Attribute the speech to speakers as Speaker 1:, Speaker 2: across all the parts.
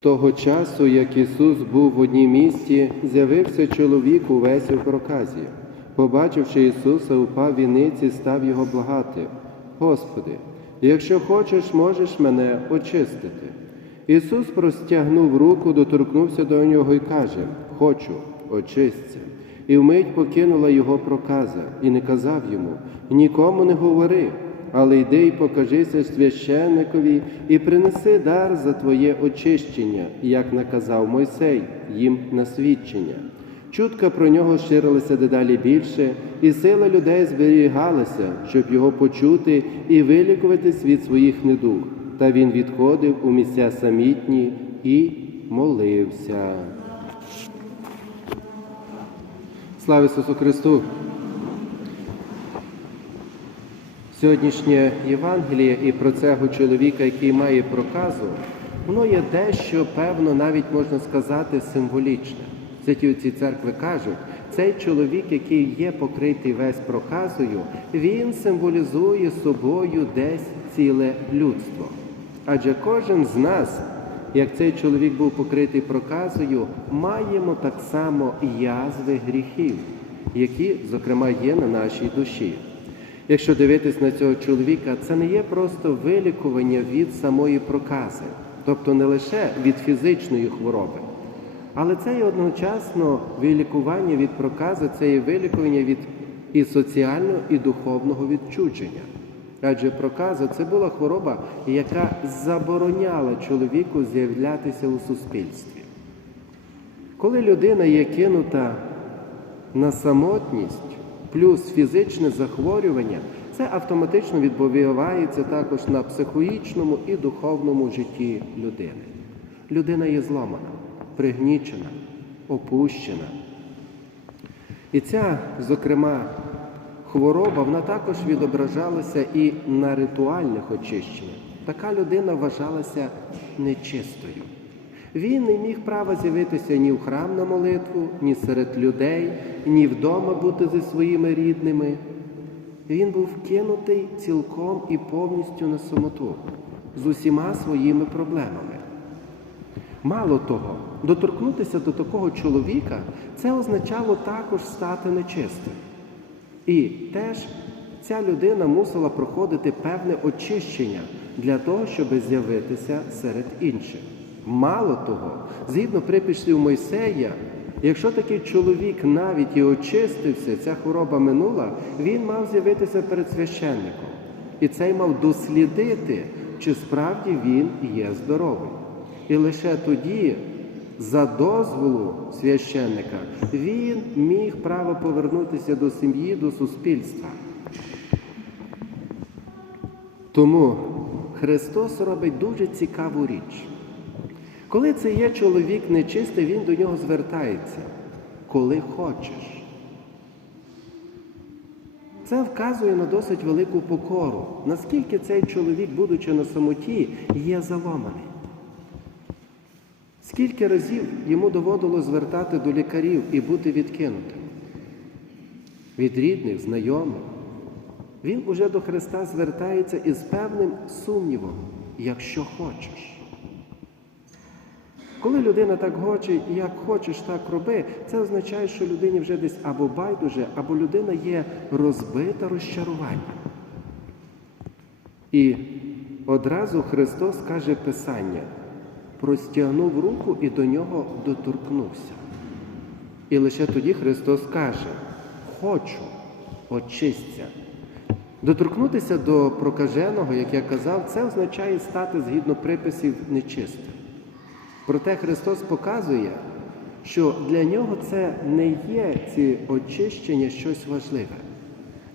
Speaker 1: Того часу, як Ісус був в одній місті, з'явився чоловік увесь у проказі. Побачивши Ісуса, упав віниць і став його благати. Господи, якщо хочеш, можеш мене очистити. Ісус простягнув руку, доторкнувся до нього і каже: Хочу, очисться. І вмить покинула його проказа, і не казав йому: Нікому не говори, але йди й покажися священникові і принеси дар за твоє очищення, як наказав Мойсей їм на свідчення. Чутка про нього ширилася дедалі більше, і сила людей зберігалася, щоб його почути і вилікуватись від своїх недуг. Та він відходив у місця самітні і молився. Слава Ісусу Христу! Сьогоднішнє Євангеліє і про цього чоловіка, який має проказу, воно є дещо, певно, навіть можна сказати, символічне. Святі отці церкви кажуть, цей чоловік, який є покритий весь проказою, він символізує собою десь ціле людство. Адже кожен з нас, як цей чоловік був покритий проказою, маємо так само язви гріхів, які, зокрема, є на нашій душі. Якщо дивитись на цього чоловіка, це не є просто вилікування від самої прокази, тобто не лише від фізичної хвороби, але це є одночасно вилікування від прокази, це є вилікування від і соціального, і духовного відчудження. Адже проказа це була хвороба, яка забороняла чоловіку з'являтися у суспільстві. Коли людина є кинута на самотність, плюс фізичне захворювання, це автоматично відбувається також на психологічному і духовному житті людини. Людина є зламана, пригнічена, опущена. І ця, зокрема, хвороба, вона також відображалася і на ритуальних очищеннях. Така людина вважалася нечистою. Він не міг права з'явитися ні в храм на молитву, ні серед людей, ні вдома бути зі своїми рідними. Він був кинутий цілком і повністю на самоту з усіма своїми проблемами. Мало того, доторкнутися до такого чоловіка це означало також стати нечистим. І теж ця людина мусила проходити певне очищення для того, щоб з'явитися серед інших. Мало того, згідно приписів Мойсея, якщо такий чоловік навіть і очистився, ця хвороба минула, він мав з'явитися перед священником. І цей мав дослідити, чи справді він є здоровий. І лише тоді, за дозволу священника, він міг право повернутися до сім'ї, до суспільства. Тому Христос робить дуже цікаву річ. Коли це є чоловік нечистий, він до нього звертається, коли хочеш. Це вказує на досить велику покору, наскільки цей чоловік, будучи на самоті, є заломаний. Скільки разів йому доводило звертати до лікарів і бути відкинутим від рідних, знайомих. Він уже до Христа звертається із певним сумнівом, якщо хочеш. Коли людина так хоче, як хочеш, так роби, це означає, що людині вже десь або байдуже, або людина є розбита розчарування. І одразу Христос каже Писання, простягнув руку і до нього доторкнувся. І лише тоді Христос каже: Хочу, очисться. Доторкнутися до прокаженого, як я казав, це означає стати згідно приписів нечистим. Проте Христос показує, що для нього це не є ці очищення щось важливе.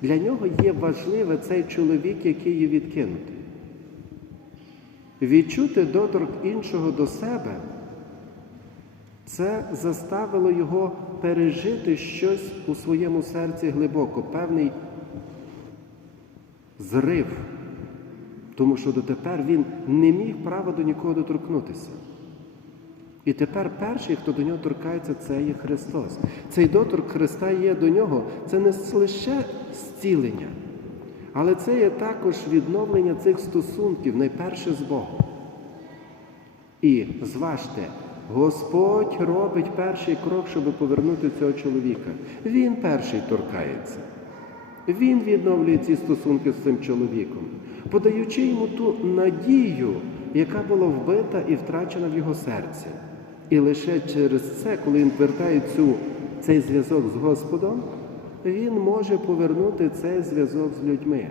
Speaker 1: Для нього є важливе цей чоловік, який є відкинутий. Відчути доторк іншого до себе, це заставило його пережити щось у своєму серці глибоко, певний зрив, тому що дотепер він не міг права до нікого доторкнутися. І тепер перший, хто до нього торкається, це є Христос. Цей доторк Христа є до нього, це не лише зцілення, але це є також відновлення цих стосунків, найперше з Богом. І зважте, Господь робить перший крок, щоб повернути цього чоловіка. Він перший торкається. Він відновлює ці стосунки з цим чоловіком, подаючи йому ту надію, яка була вбита і втрачена в його серці. І лише через це, коли він вертає цю, цей зв'язок з Господом, він може повернути цей зв'язок з людьми.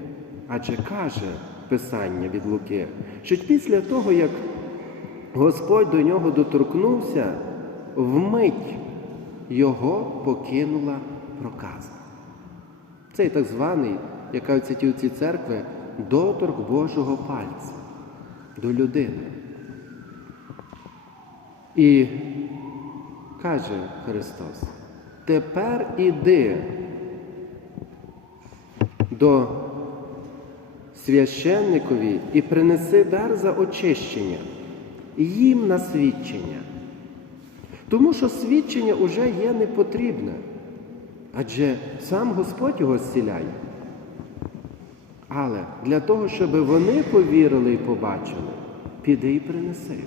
Speaker 1: Адже каже Писання від Луки, що після того, як Господь до нього доторкнувся, вмить його покинула проказа. Цей так званий, як кажуть ті церкви, доторк Божого пальця до людини. І каже Христос, тепер іди до священникові і принеси дар за очищення, їм на свідчення. Тому що свідчення вже є непотрібне. Адже сам Господь його зціляє. Але для того, щоб вони повірили і побачили, піди і принеси.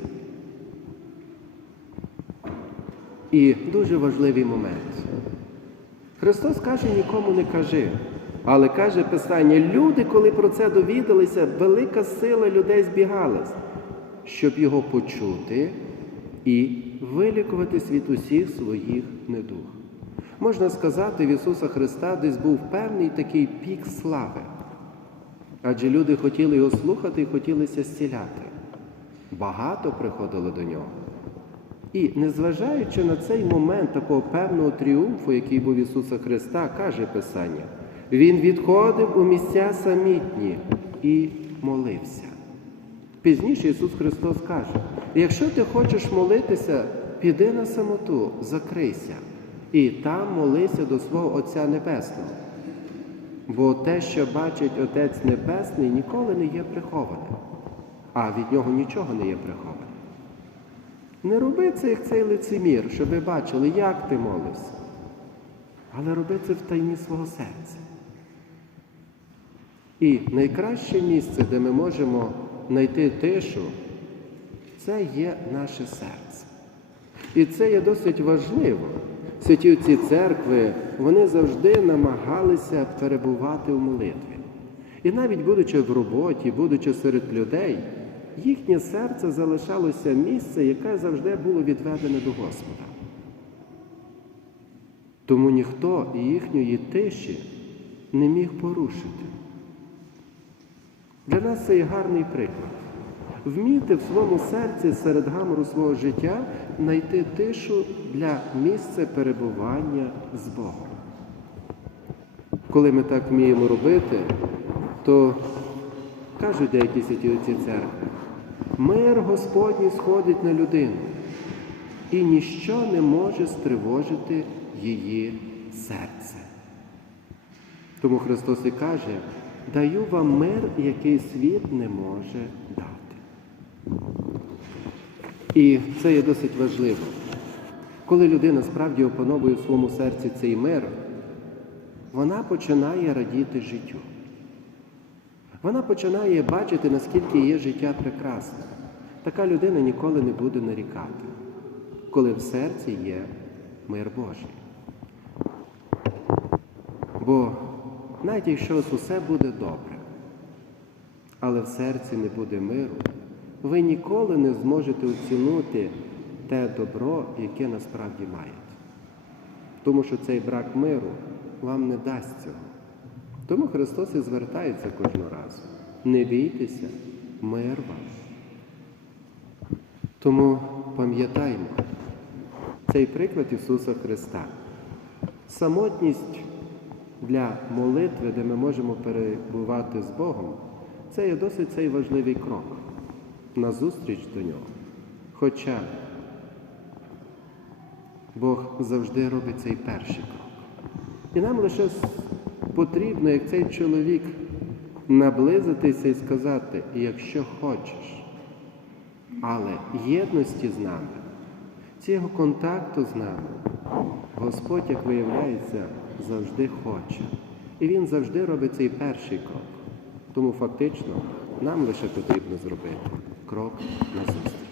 Speaker 1: І дуже важливий момент. Христос каже, нікому не кажи. Але каже Писання, люди, коли про це довідалися, велика сила людей збігалась, щоб його почути і вилікуватись від усіх своїх недуг. Можна сказати, в Ісуса Христа десь був певний такий пік слави. Адже люди хотіли його слухати і хотілося зціляти. Багато приходило до нього. І незважаючи на цей момент такого певного тріумфу, який був Ісуса Христа, каже Писання, Він відходив у місця самітні і молився. Пізніше Ісус Христос каже: якщо ти хочеш молитися, піди на самоту, закрийся і там молися до свого Отця Небесного. Бо те, що бачить Отець Небесний, ніколи не є прихованим, а від нього нічого не є прихованим. Не роби це, як цей лицемір, щоб ви бачили, як ти молився, але роби це в тайні свого серця. І найкраще місце, де ми можемо знайти тишу, це є наше серце. І це є досить важливо. Святі ці церкви, вони завжди намагалися перебувати в молитві. І навіть будучи в роботі, будучи серед людей, їхнє серце залишалося місце, яке завжди було відведене до Господа. Тому ніхто їхньої тиші не міг порушити. Для нас це є гарний приклад. Вміти в своєму серці серед гамору свого життя знайти тишу для місця перебування з Богом. Коли ми так вміємо робити, то кажуть деякі святі отці церкви, мир Господній сходить на людину, і ніщо не може стривожити її серце. Тому Христос і каже, даю вам мир, який світ не може дати. І це є досить важливо. Коли людина справді опановує в своєму серці цей мир, вона починає радіти життю. Вона починає бачити, наскільки є життя прекрасне. Така людина ніколи не буде нарікати, коли в серці є мир Божий. Бо навіть якщо усе буде добре, але в серці не буде миру, ви ніколи не зможете оцінити те добро, яке насправді маєте. Тому що цей брак миру вам не дасть цього. Тому Христос і звертається кожного разу. Не бійтеся, мир вам. Тому пам'ятаймо цей приклад Ісуса Христа. Самотність для молитви, де ми можемо перебувати з Богом, це є досить цей важливий крок на зустріч до нього. Хоча Бог завжди робить цей перший крок. І нам лише потрібно, як цей чоловік, наблизитися і сказати, якщо хочеш, але єдності з нами, цього контакту з нами, Господь, як виявляється, завжди хоче. І Він завжди робить цей перший крок. Тому фактично нам лише потрібно зробити крок назустріч.